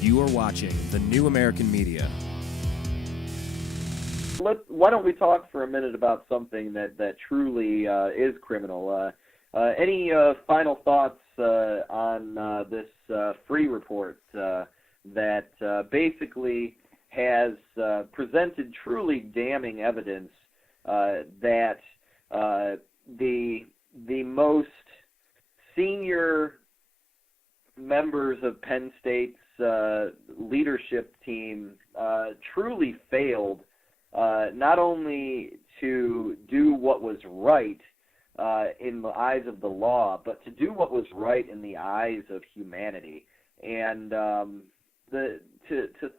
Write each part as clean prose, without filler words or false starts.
You are watching The New American Media. Why don't we talk for a minute about something that truly is criminal? Any final thoughts on this free report that basically has presented truly damning evidence that the most senior members of Penn State's leadership team truly failed not only to do what was right in the eyes of the law, but to do what was right in the eyes of humanity. And to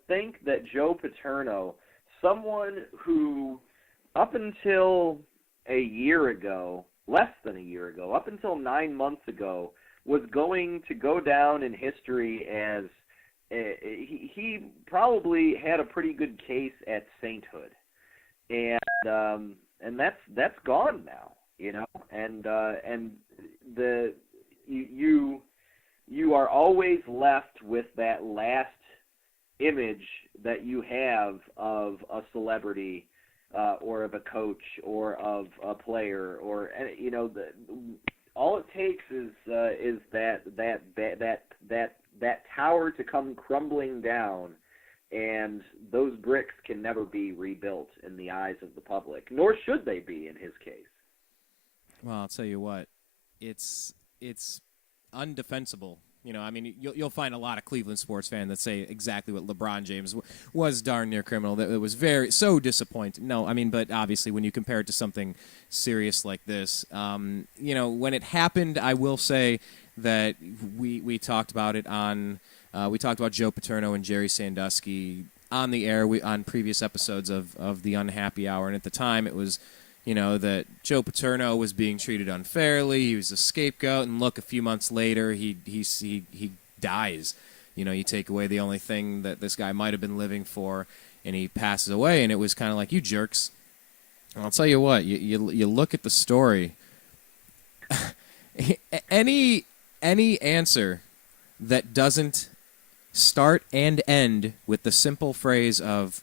think that Joe Paterno, someone who up until a year ago, less than a year ago, up until 9 months ago, was going to go down in history as he probably had a pretty good case at sainthood, and that's gone now, you know, and you are always left with that last image that you have of a celebrity or of a coach or of a player, or, you know, all it takes is that tower to come crumbling down, and those bricks can never be rebuilt in the eyes of the public, nor should they be in his case. Well, I'll tell you what, it's undefensible. You know, I mean, you'll find a lot of Cleveland sports fans that say exactly what LeBron James was darn near criminal. That it was so disappointing. No, I mean, but obviously when you compare it to something serious like this, you know, when it happened, I will say that we talked about it on we talked about Joe Paterno and Jerry Sandusky on the air on previous episodes of the Unhappy Hour, and at the time it was, you know, that Joe Paterno was being treated unfairly. He was a scapegoat, and look, a few months later, he dies. You know, you take away the only thing that this guy might have been living for, and he passes away. And it was kind of like, you jerks. And I'll tell you what, you look at the story. any answer that doesn't start and end with the simple phrase of,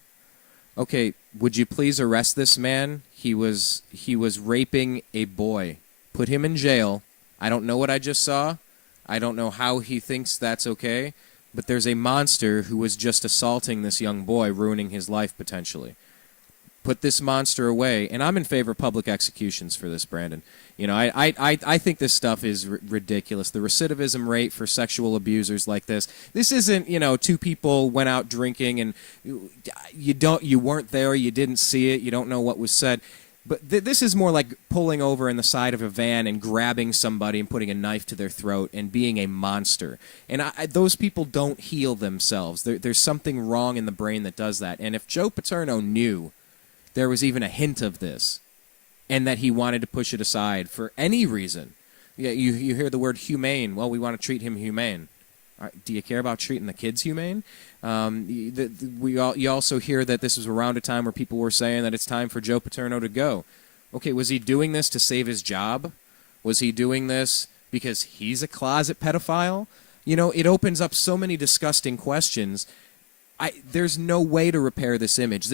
okay, would you please arrest this man? He was raping a boy. Put him in jail. I don't know what I just saw. I don't know how he thinks that's okay. But there's a monster who was just assaulting this young boy, ruining his life potentially. Put this monster away. And I'm in favor of public executions for this, Brandon. You know, I think this stuff is ridiculous. The recidivism rate for sexual abusers like this isn't, you know, two people went out drinking and you weren't there, you didn't see it, you don't know what was said. But this is more like pulling over in the side of a van and grabbing somebody and putting a knife to their throat and being a monster. And those people don't heal themselves. There's something wrong in the brain that does that. And if Joe Paterno knew there was even a hint of this, and that he wanted to push it aside for any reason. Yeah, you hear the word humane. Well, we want to treat him humane. Do you care about treating the kids humane? You also hear that this was around a time where people were saying that it's time for Joe Paterno to go. Okay, was he doing this to save his job? Was he doing this because he's a closet pedophile? You know, it opens up so many disgusting questions. There's no way to repair this image.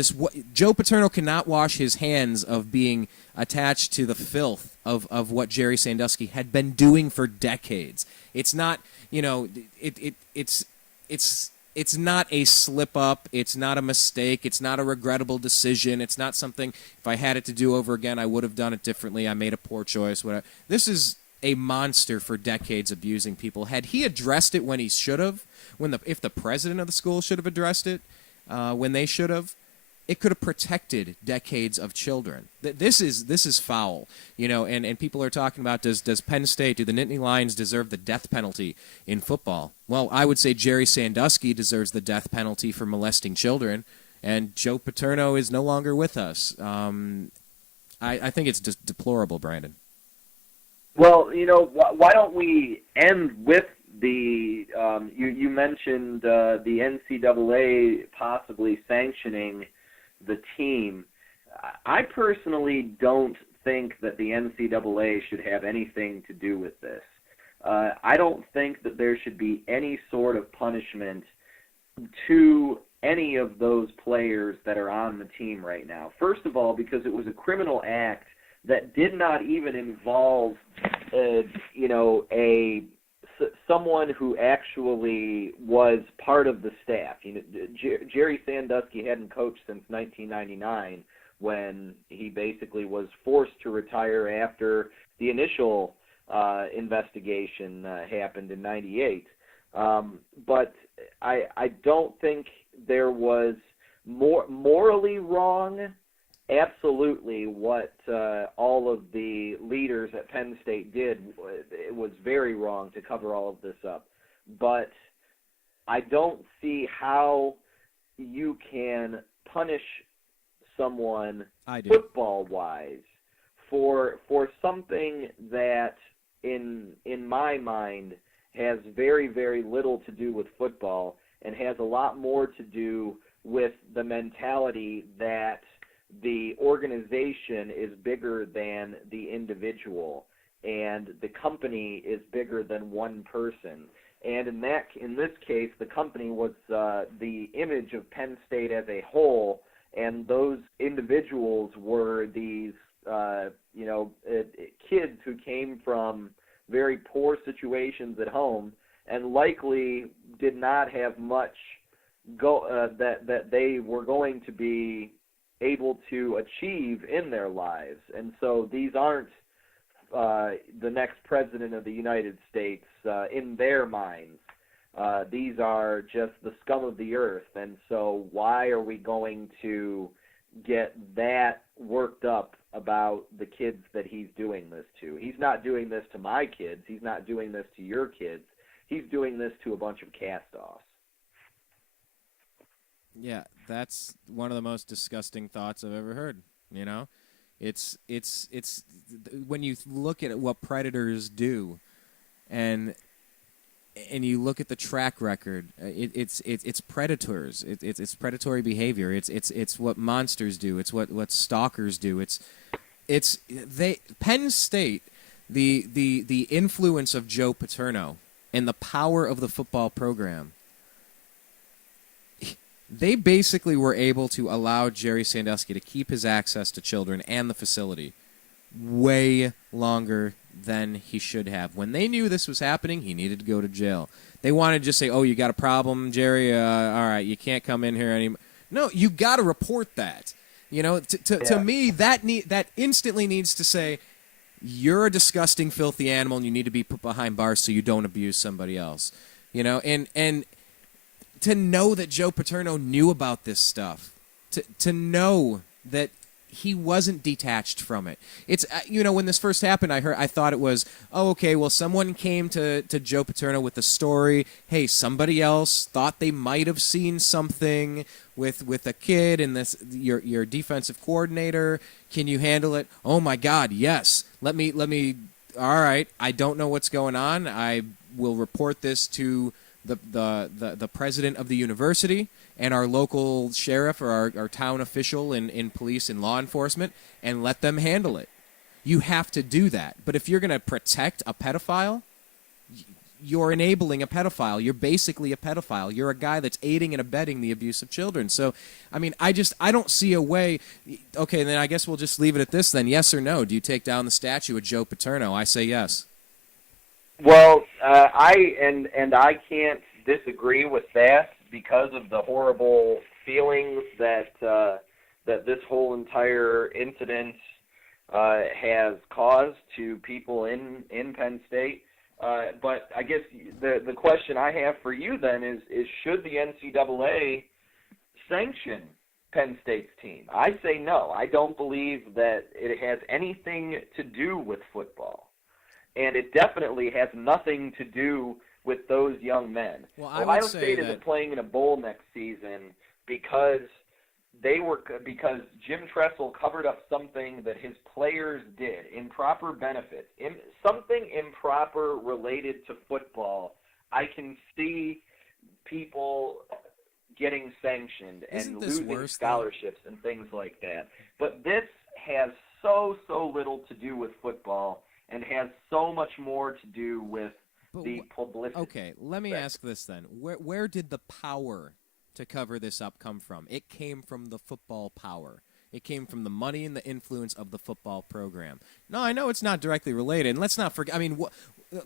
Joe Paterno cannot wash his hands of being attached to the filth of what Jerry Sandusky had been doing for decades. It's not, you know, it's not a slip up. It's not a mistake. It's not a regrettable decision. It's not something, if I had it to do over again, I would have done it differently. I made a poor choice. Whatever. This is a monster for decades abusing people. Had he addressed it when he should have, if the president of the school should have addressed it when they should have, it could have protected decades of children. This is foul, you know. And people are talking about, does Penn State, do the Nittany Lions deserve the death penalty in football? Well, I would say Jerry Sandusky deserves the death penalty for molesting children, and Joe Paterno is no longer with us. I think it's just deplorable, Brandon. Well, you know, why don't we end with the you mentioned the NCAA possibly sanctioning the team. I personally don't think that the NCAA should have anything to do with this. I don't think that there should be any sort of punishment to any of those players that are on the team right now. First of all, because it was a criminal act that did not even involve, someone who actually was part of the staff. Jerry Sandusky hadn't coached since 1999, when he basically was forced to retire after the initial investigation happened in '98. But I don't think there was morally wrong. Absolutely, what all of the leaders at Penn State did, it was very wrong to cover all of this up. But I don't see how you can punish someone football-wise for something that, in my mind, has very, very little to do with football and has a lot more to do with the mentality that the organization is bigger than the individual and the company is bigger than one person. And in this case, the company was the image of Penn State as a whole, and those individuals were these kids who came from very poor situations at home and likely did not have much that they were going to be able to achieve in their lives. And so these aren't the next president of the United States in their minds. These are just the scum of the earth. And so why are we going to get that worked up about the kids that he's doing this to? He's not doing this to my kids. He's not doing this to your kids. He's doing this to a bunch of cast-offs. Yeah, that's one of the most disgusting thoughts I've ever heard. It's when you look at what predators do, and you look at the track record, it's predators. It's predatory behavior. It's what monsters do. It's what stalkers do. Penn State, the influence of Joe Paterno and the power of the football program. They basically were able to allow Jerry Sandusky to keep his access to children and the facility way longer than he should have. When they knew this was happening, he needed to go to jail. They wanted to just say, "Oh, you got a problem, Jerry? All right, you can't come in here anymore." No, you got to report that. To me, that instantly needs to say, "You're a disgusting, filthy animal, and you need to be put behind bars so you don't abuse somebody else." And to know that Joe Paterno knew about this stuff, to know that he wasn't detached from it. It's when this first happened, I thought it was, oh, okay, well, someone came to Joe Paterno with the story. Hey, somebody else thought they might have seen something with a kid and this your defensive coordinator. Can you handle it? Oh my God, yes. Let me. All right, I don't know what's going on. I will report this to the president of the university and our local sheriff or our town official in police and law enforcement, and let them handle it. You have to do that. But if you're going to protect a pedophile, you're enabling a pedophile. You're basically a pedophile. You're a guy that's aiding and abetting the abuse of children. So, I mean, I don't see a way. Okay, then I guess we'll just leave it at this then. Yes or no? Do you take down the statue of Joe Paterno? I say yes. Well, I can't disagree with that because of the horrible feelings that this whole entire incident has caused to people in Penn State. But I guess the question I have for you then is should the NCAA sanction Penn State's team? I say no. I don't believe that it has anything to do with football. And it definitely has nothing to do with those young men. Well, Ohio State isn't playing in a bowl next season because Jim Tressel covered up something that his players did, improper benefits, something improper related to football. I can see people getting sanctioned and losing scholarships and things like that. But this has so little to do with football and has so much more to do with the publicity. Okay, let me ask this then. Where did the power to cover this up come from? It came from the football power. It came from the money and the influence of the football program. No, I know it's not directly related, and let's not forget. I mean,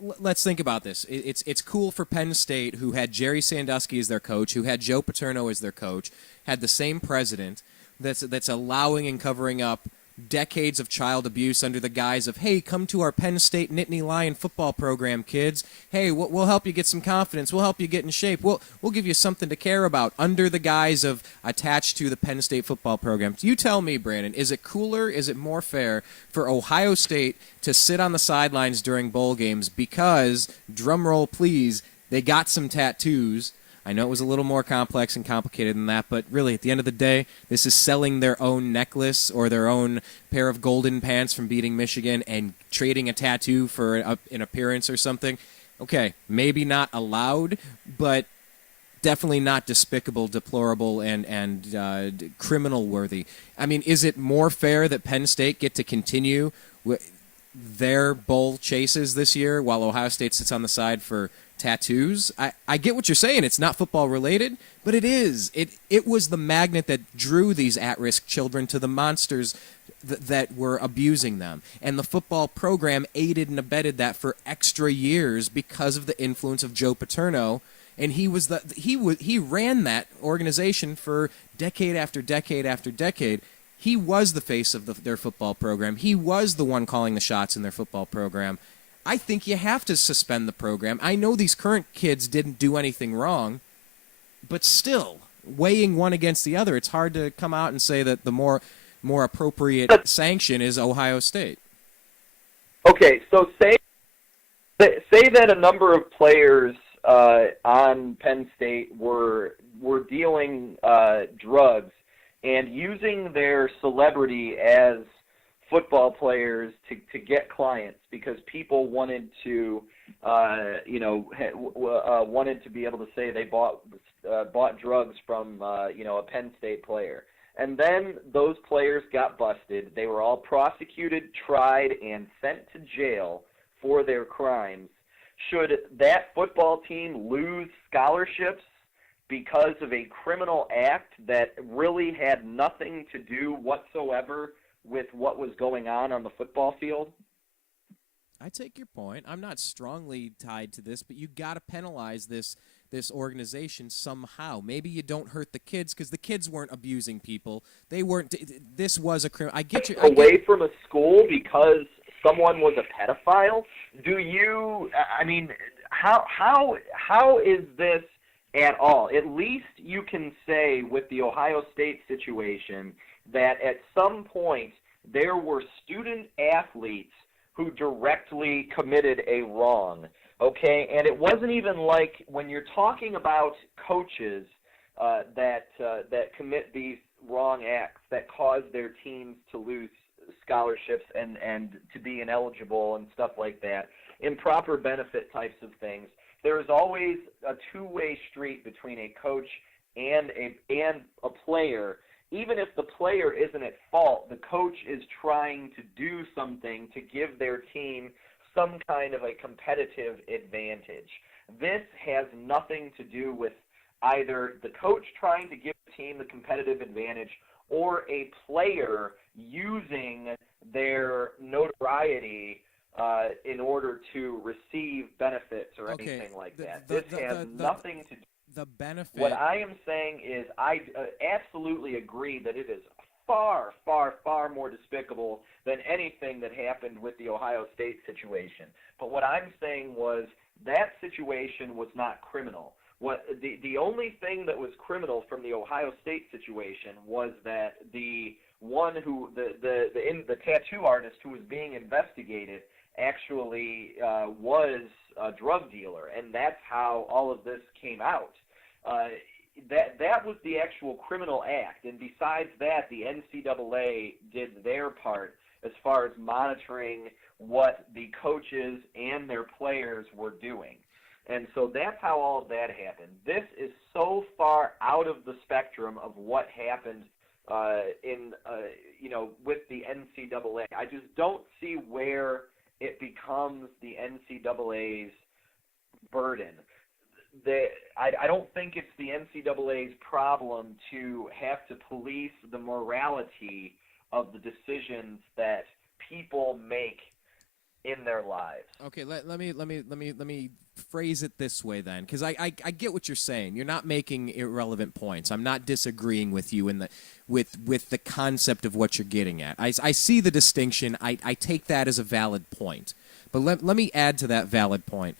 let's think about this. It's cool for Penn State, who had Jerry Sandusky as their coach, who had Joe Paterno as their coach, had the same president that's allowing and covering up decades of child abuse under the guise of, hey, come to our Penn State Nittany Lion football program, kids. Hey, we'll help you get some confidence. We'll help you get in shape. We'll give you something to care about under the guise of attached to the Penn State football program. You tell me, Brandon, is it cooler, is it more fair for Ohio State to sit on the sidelines during bowl games because, drumroll please, they got some tattoos? I know it was a little more complex and complicated than that, but really, at the end of the day, this is selling their own necklace or their own pair of golden pants from beating Michigan and trading a tattoo for an appearance or something. Okay, maybe not allowed, but definitely not despicable, deplorable, and criminal-worthy. I mean, is it more fair that Penn State get to continue their bowl chases this year while Ohio State sits on the side for tattoos? I get what you're saying. It's not football related, but it is. It was the magnet that drew these at-risk children to the monsters that were abusing them. And the football program aided and abetted that for extra years because of the influence of Joe Paterno. And he ran that organization for decade after decade after decade. He was the face of their football program. He was the one calling the shots in their football program. I think you have to suspend the program. I know these current kids didn't do anything wrong, but still, weighing one against the other, it's hard to come out and say that the more appropriate sanction is Ohio State. Okay, so say that a number of players on Penn State were dealing drugs and using their celebrity as football players to get clients because people wanted to, wanted to be able to say they bought drugs from, a Penn State player. And then those players got busted. They were all prosecuted, tried, and sent to jail for their crimes. Should that football team lose scholarships because of a criminal act that really had nothing to do whatsoever with what was going on the football field? I take your point. I'm not strongly tied to this, but you got to penalize this organization somehow. Maybe you don't hurt the kids because the kids weren't abusing people. They weren't. This was a criminal. I get you. Away from a school because someone was a pedophile? Do you? I mean, how is this at all? At least you can say with the Ohio State situation that at some point there were student athletes who directly committed a wrong, okay? And it wasn't even like when you're talking about coaches that commit these wrong acts that cause their teams to lose scholarships and to be ineligible and stuff like that, improper benefit types of things. There is always a two-way street between a coach and a player. Even if the player isn't at fault, the coach is trying to do something to give their team some kind of a competitive advantage. This has nothing to do with either the coach trying to give the team the competitive advantage or a player using their notoriety in order to receive benefits or anything like that. This has nothing to do. The benefit. What I am saying is I absolutely agree that it is far, far, far more despicable than anything that happened with the Ohio State situation. But what I'm saying was that situation was not criminal. The only thing that was criminal from the Ohio State situation was that the tattoo artist who was being investigated actually was a drug dealer, and that's how all of this came out. That was the actual criminal act, and besides that, the NCAA did their part as far as monitoring what the coaches and their players were doing. And so that's how all of that happened. This is so far out of the spectrum of what happened with the NCAA. I just don't see where it becomes the NCAA's burden. I I don't think it's the NCAA's problem to have to police the morality of the decisions that people make in their lives. Okay, let me phrase it this way then, because I get what you're saying. You're not making irrelevant points. I'm not disagreeing with you in the with the concept of what you're getting at. I see the distinction. I take that as a valid point. But let me add to that valid point.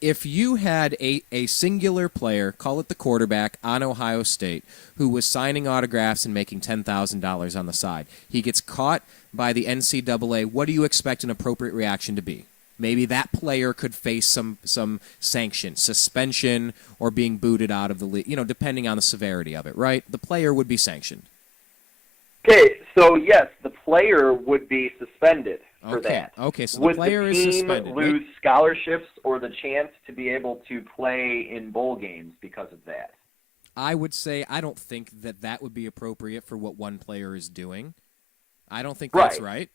If you had a singular player, call it the quarterback, on Ohio State, who was signing autographs and making $10,000 on the side, he gets caught by the NCAA, what do you expect an appropriate reaction to be? Maybe that player could face some sanction, suspension, or being booted out of the league, depending on the severity of it, right? The player would be sanctioned. Okay, so yes, the player would be suspended for that. Okay, so the player is suspended. Would the team lose scholarships or the chance to be able to play in bowl games because of that? I would say I don't think that would be appropriate for what one player is doing. I don't think that's right.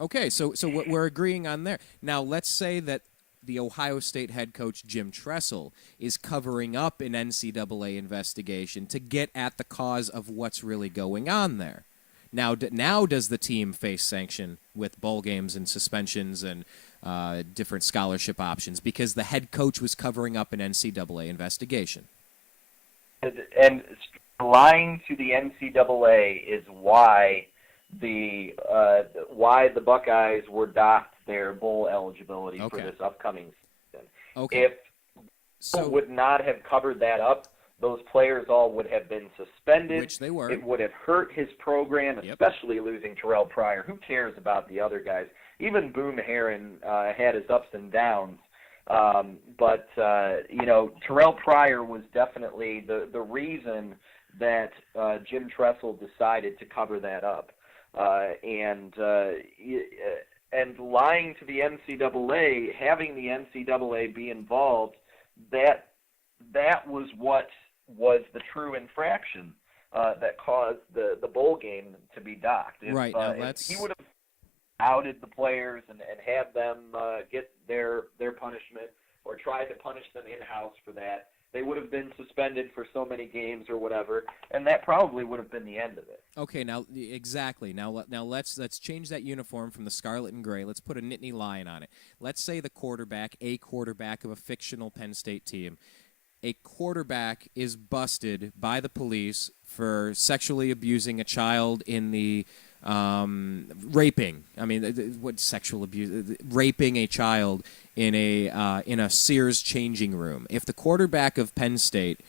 Okay, so what we're agreeing on there. Now, let's say that the Ohio State head coach, Jim Tressel, is covering up an NCAA investigation to get at the cause of what's really going on there. Now does the team face sanction with bowl games and suspensions and different scholarship options because the head coach was covering up an NCAA investigation? And lying to the NCAA is why the Buckeyes were docked their bowl eligibility for this upcoming season. Okay. If people would not have covered that up, those players all would have been suspended. Which they were. It would have hurt his program, especially losing Terrell Pryor. Who cares about the other guys? Even Boone Heron had his ups and downs. But Terrell Pryor was definitely the reason that Jim Tressel decided to cover that up. And lying to the NCAA, having the NCAA be involved, that was what was the true infraction that caused the bowl game to be docked. If he would have outed the players and had them get their punishment or tried to punish them in-house for that, they would have been suspended for so many games or whatever, and that probably would have been the end of it. Okay, now exactly. Now let's change that uniform from the scarlet and gray. Let's put a Nittany lion on it. Let's say a quarterback of a fictional Penn State team. A quarterback is busted by the police for sexually abusing a child in the raping. I mean, what sexual abuse? Raping a child in a Sears changing room. If the quarterback of Penn State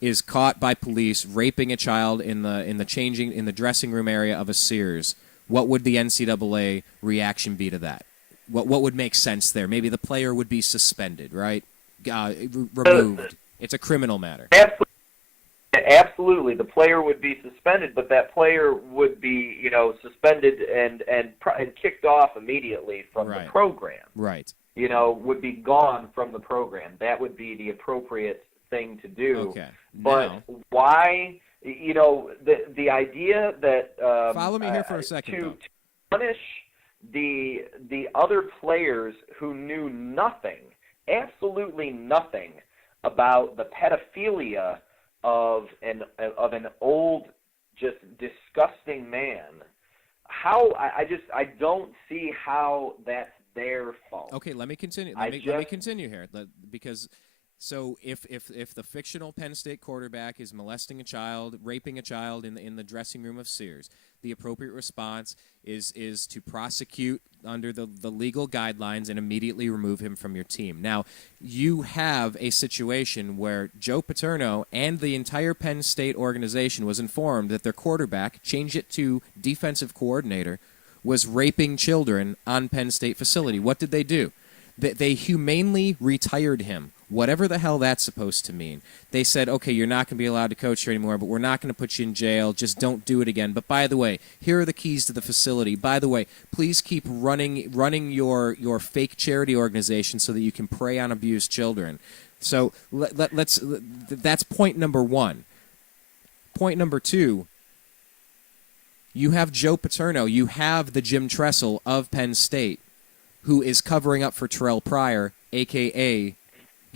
is caught by police raping a child in the dressing room area of a Sears, what would the NCAA reaction be to that? What would make sense there? Maybe the player would be suspended, right? Removed. It's a criminal matter. Absolutely, the player would be suspended, but that player would be, suspended and kicked off immediately from the program. Right. Would be gone from the program. That would be the appropriate thing to do. Okay. But why? The idea that follow me here for a second. To punish the other players who knew nothing, absolutely nothing about the pedophilia of an old, just disgusting man. I don't see how that's their fault. Okay, let me continue. Let me continue here, because so if the fictional Penn State quarterback is molesting a child, raping a child in the dressing room of Sears, the appropriate response is to prosecute under the legal guidelines and immediately remove him from your team. Now, you have a situation where Joe Paterno and the entire Penn State organization was informed that their quarterback, change it to defensive coordinator, was raping children on Penn State facility. What did they do? They humanely retired him, whatever the hell that's supposed to mean. They said, okay, you're not going to be allowed to coach here anymore, but we're not going to put you in jail. Just don't do it again. But by the way, here are the keys to the facility. By the way, please keep running your fake charity organization so that you can prey on abused children. So that's point number one. Point number two, you have Joe Paterno. You have the Jim Tressel of Penn State, who is covering up for Terrell Pryor, a.k.a.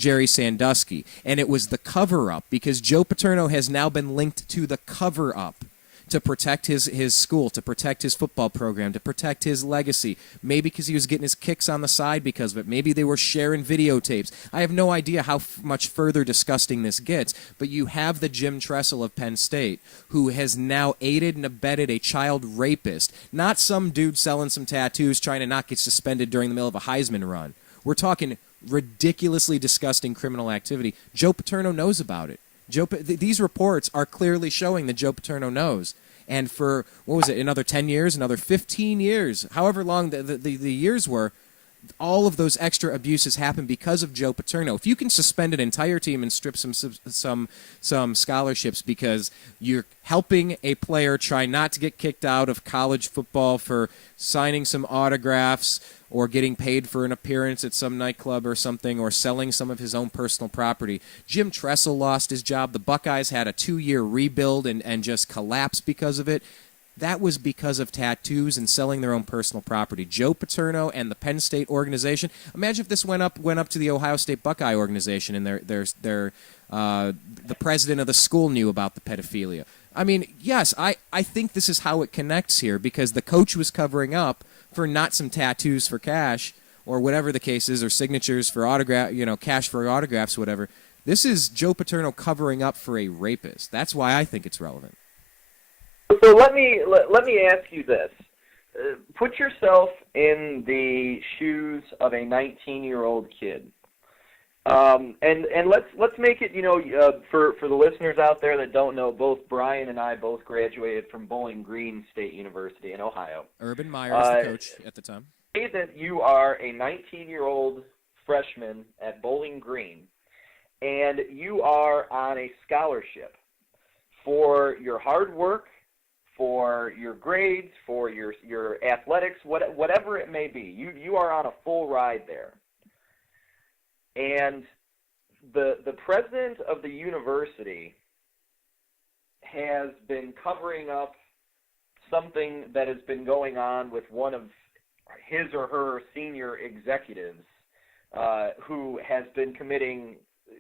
Jerry Sandusky. And it was the cover-up, because Joe Paterno has now been linked to the cover-up to protect his school, to protect his football program, to protect his legacy. Maybe because he was getting his kicks on the side because of it. Maybe they were sharing videotapes. I have no idea how much further disgusting this gets, but you have the Jim Tressel of Penn State, who has now aided and abetted a child rapist, not some dude selling some tattoos trying to not get suspended during the middle of a Heisman run. We're talking ridiculously disgusting criminal activity. Joe Paterno knows about it. These reports are clearly showing that Joe Paterno knows. And for, another 10 years, another 15 years, however long the years were, all of those extra abuses happen because of Joe Paterno. If you can suspend an entire team and strip some scholarships because you're helping a player try not to get kicked out of college football for signing some autographs or getting paid for an appearance at some nightclub or something, or selling some of his own personal property. Jim Tressel lost his job. The Buckeyes had a 2-year rebuild and just collapsed because of it. That was because of tattoos and selling their own personal property. Joe Paterno and the Penn State organization. Imagine if this went up to the Ohio State Buckeye organization and the president of the school knew about the pedophilia. I mean, yes, I think this is how it connects here, because the coach was covering up for not some tattoos for cash or whatever the case is, or signatures for cash for autographs, whatever. This is Joe Paterno covering up for a rapist. That's why I think it's relevant. So let me ask you this: put yourself in the shoes of a 19-year-old kid, and let's make it, for the listeners out there that don't know, both Brian and I both graduated from Bowling Green State University in Ohio. Urban Meyer was the coach at the time. Say that you are a 19-year-old freshman at Bowling Green, and you are on a scholarship for your hard work, for your grades, for your athletics, whatever it may be. You are on a full ride there. And the president of the university has been covering up something that has been going on with one of his or her senior executives, who has been committing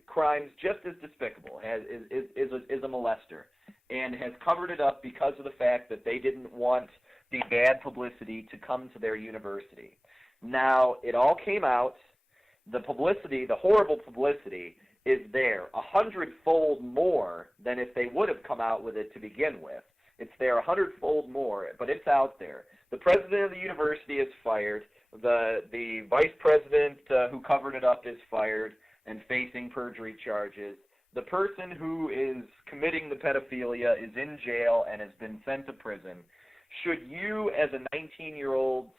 crimes just as despicable, is a molester, and has covered it up because of the fact that they didn't want the bad publicity to come to their university. Now, it all came out. The publicity, the horrible publicity, is there 100-fold more than if they would have come out with it to begin with. It's there 100-fold more, but it's out there. The president of the university is fired. The vice president who covered it up is fired and facing perjury charges. The person who is committing the pedophilia is in jail and has been sent to prison. Should you, as a 19-year-old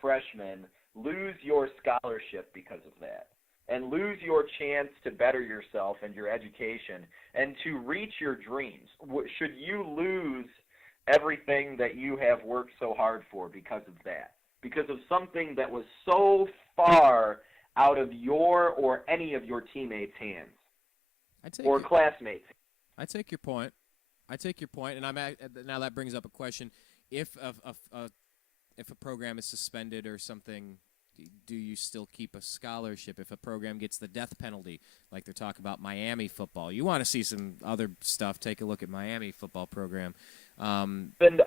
freshman, lose your scholarship because of that, and lose your chance to better yourself and your education and to reach your dreams? Should you lose everything that you have worked so hard for because of that? Because of something that was so far out of your or any of your teammates' hands or classmates? I take your point. And now that brings up a question: if a program is suspended or something, do you still keep a scholarship? If a program gets the death penalty, like they're talking about Miami football, you want to see some other stuff, take a look at Miami football program. And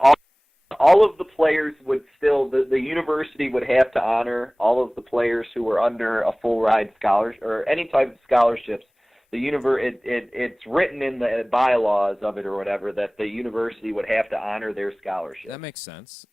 all of the players would still, the university would have to honor all of the players who were under a full ride scholarship or any type of scholarships. It's written in the bylaws of it or whatever that the university would have to honor their scholarship. That makes sense.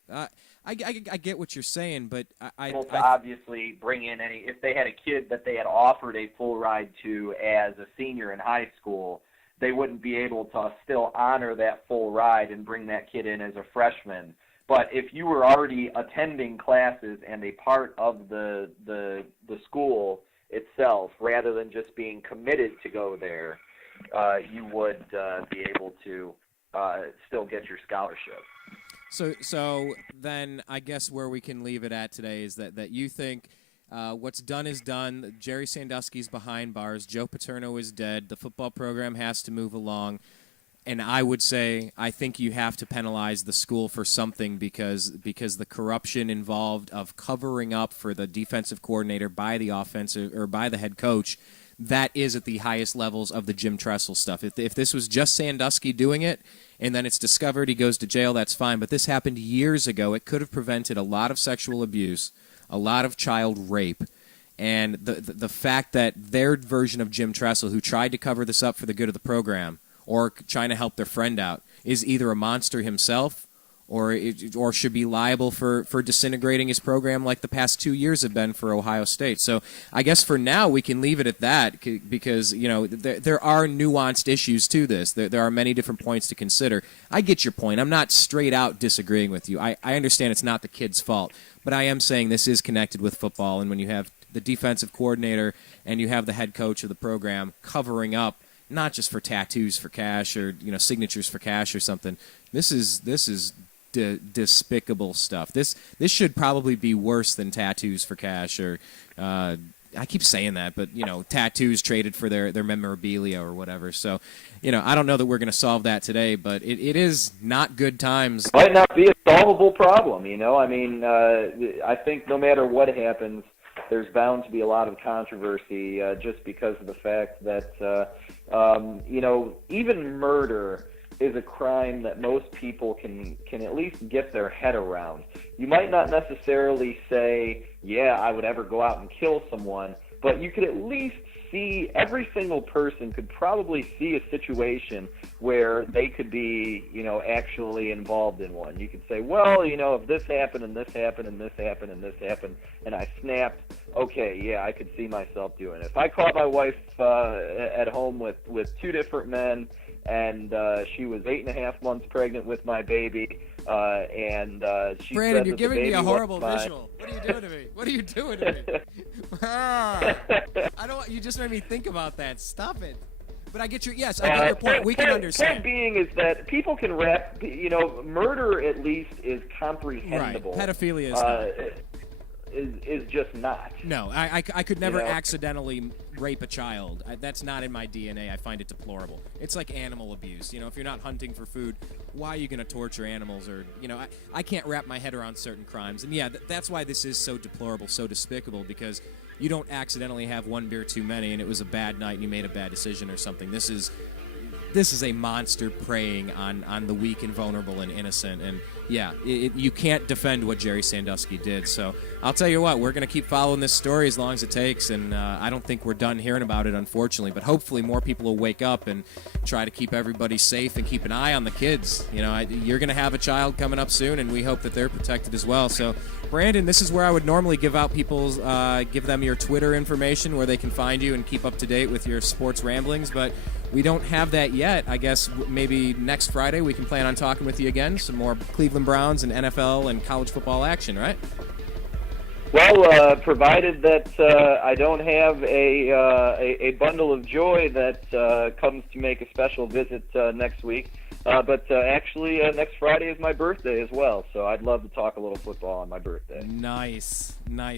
I get what you're saying, but I obviously bring in if they had a kid that they had offered a full ride to as a senior in high school, they wouldn't be able to still honor that full ride and bring that kid in as a freshman. But if you were already attending classes and a part of the school itself, rather than just being committed to go there, you would be able to still get your scholarship. So then I guess where we can leave it at today is that you think what's done is done. Jerry Sandusky's behind bars. Joe Paterno is dead. The football program has to move along. And I would say I think you have to penalize the school for something because the corruption involved of covering up for the defensive coordinator by the offensive or by the head coach, that is at the highest levels of the Jim Tressel stuff. If this was just Sandusky doing it, and then it's discovered, he goes to jail, that's fine. But this happened years ago. It could have prevented a lot of sexual abuse, a lot of child rape. And the fact that their version of Jim Tressel, who tried to cover this up for the good of the program or trying to help their friend out, is either a monster himself or should be liable for disintegrating his program like the past 2 years have been for Ohio State. So I guess for now we can leave it at that because, you know, there are nuanced issues to this. There are many different points to consider. I get your point. I'm not straight out disagreeing with you. I understand it's not the kid's fault, but I am saying this is connected with football, and when you have the defensive coordinator and you have the head coach of the program covering up, not just for tattoos for cash or, you know, signatures for cash or something. This is despicable stuff. This should probably be worse than tattoos for cash or I keep saying that, but, you know, tattoos traded for their memorabilia or whatever. So, you know, I don't know that we're going to solve that today, but it is not good times. Might not be a solvable problem, you know. I mean, I think no matter what happens, there's bound to be a lot of controversy just because of the fact that, you know, even murder is a crime that most people can at least get their head around. You might not necessarily say, yeah, I would ever go out and kill someone, but you could at least see, every single person could probably see a situation where they could be, you know, actually involved in one. You could say, well, you know, if this happened and this happened and this happened and this happened and I snapped, okay, yeah, I could see myself doing it. If I caught my wife at home with two different men and she was 8.5 months pregnant with my baby, and she Brandon, said you're that giving the me baby a horrible wasn't mine. visual. What are you doing to me? What are you doing to me? I don't. You just made me think about that. Stop it. But I get your I get your point. We can understand. Point being is that people can wrap. You know, murder at least is comprehensible. Right. Pedophilia is not. Is just not. No, I could never accidentally rape a child. That's not in my DNA. I find it deplorable. It's like animal abuse. You know, if you're not hunting for food, why are you going to torture animals? Or, you know, I can't wrap my head around certain crimes. And, yeah, that's why this is so deplorable, so despicable, because you don't accidentally have one beer too many and it was a bad night and you made a bad decision or something. This is a monster preying on the weak and vulnerable and innocent. And, yeah, you can't defend what Jerry Sandusky did. So I'll tell you what, we're going to keep following this story as long as it takes. And I don't think we're done hearing about it, unfortunately. But hopefully more people will wake up and try to keep everybody safe and keep an eye on the kids. You know, you're going to have a child coming up soon, and we hope that they're protected as well. So, Brandon, this is where I would normally give out give them your Twitter information where they can find you and keep up to date with your sports ramblings. But we don't have that yet. I guess maybe next Friday we can plan on talking with you again. Some more Cleveland Browns and NFL and college football action, right? Well, provided that I don't have a bundle of joy that comes to make a special visit next week. But actually, next Friday is my birthday as well, so I'd love to talk a little football on my birthday. Nice.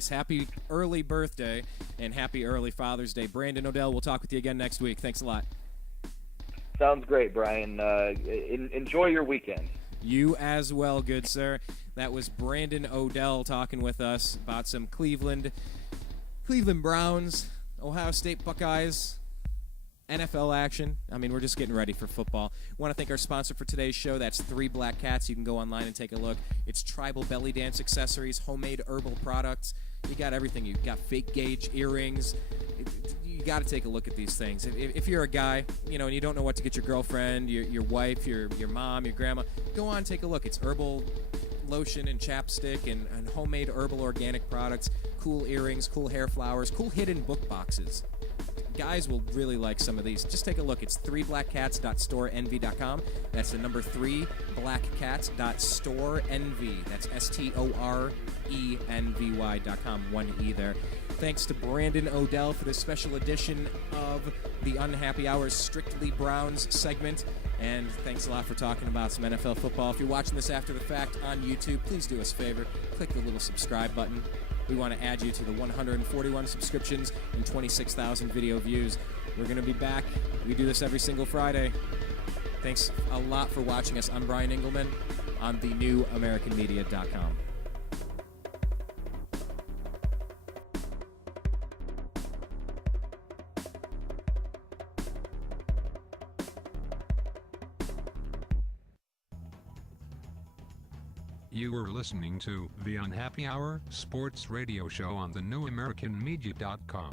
Happy early birthday and happy early Father's Day. Brandon Odell, we'll talk with you again next week. Thanks a lot. Sounds great, Brian. Enjoy your weekend. You as well, good sir. That was Brandon Odell talking with us about some Cleveland Browns, Ohio State Buckeyes, NFL action. I mean, we're just getting ready for football. I want to thank our sponsor for today's show. That's 3 Black Cats. You can go online and take a look. It's tribal belly dance accessories, homemade herbal products. You got everything. You got fake gauge earrings. You got to take a look at these things. If you're a guy, you know, and you don't know what to get your girlfriend, your wife, your mom, your grandma, go on, take a look. It's herbal lotion and chapstick and homemade herbal organic products, cool earrings, cool hair flowers, cool hidden book boxes. Guys will really like some of these. Just take a look. It's 3blackcats.storeenvy.com. That's the number 3blackcats.storeenvy. That's STORENVY.com. 1 E there. Thanks to Brandon Odell for this special edition of the Unhappy Hours Strictly Browns segment. And thanks a lot for talking about some NFL football. If you're watching this after the fact on YouTube, please do us a favor. Click the little subscribe button. We want to add you to the 141 subscriptions and 26,000 video views. We're going to be back. We do this every single Friday. Thanks a lot for watching us. I'm Brian Engelman on the new AmericanMedia.com. You were listening to The Unhappy Hour Sports Radio Show on the NewAmericanMedia.com.